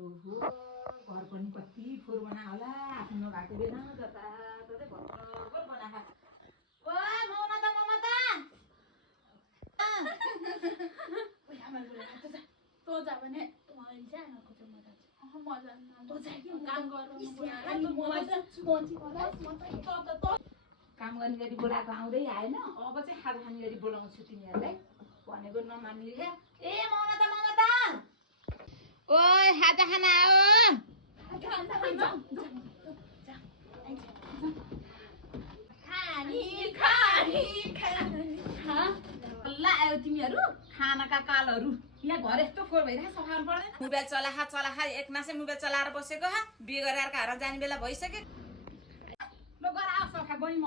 ओहो घर पनि कति फोहोर बना होला आफ्नो नभएको बेला जताततै भर्खर बनाएको ओ ममता तो जा भने मलाई चाहिँ आएको छ मजा तो चाहिँ काम गर्नु काम गर्ने गरी बोलाएको आउँदै आएन अब चाहिँ खाजा खाने गरी बोलाउँछु तिमीहरूलाई भनेको नमान्ने क्या ए ममता ओइ खाजा खाना आऊ ल आयो तिमीहरू खानाका कालहरू यहाँ घर यस्तो फोहोर भइरहेको सफा गर्नु पर्दैन मोबाइल चलाखा एकनासै मोबाइल चलाएर बसेको हा बिहे गरेर घर जाने बेला भइसक्यो ल गर आऊ सफा गई म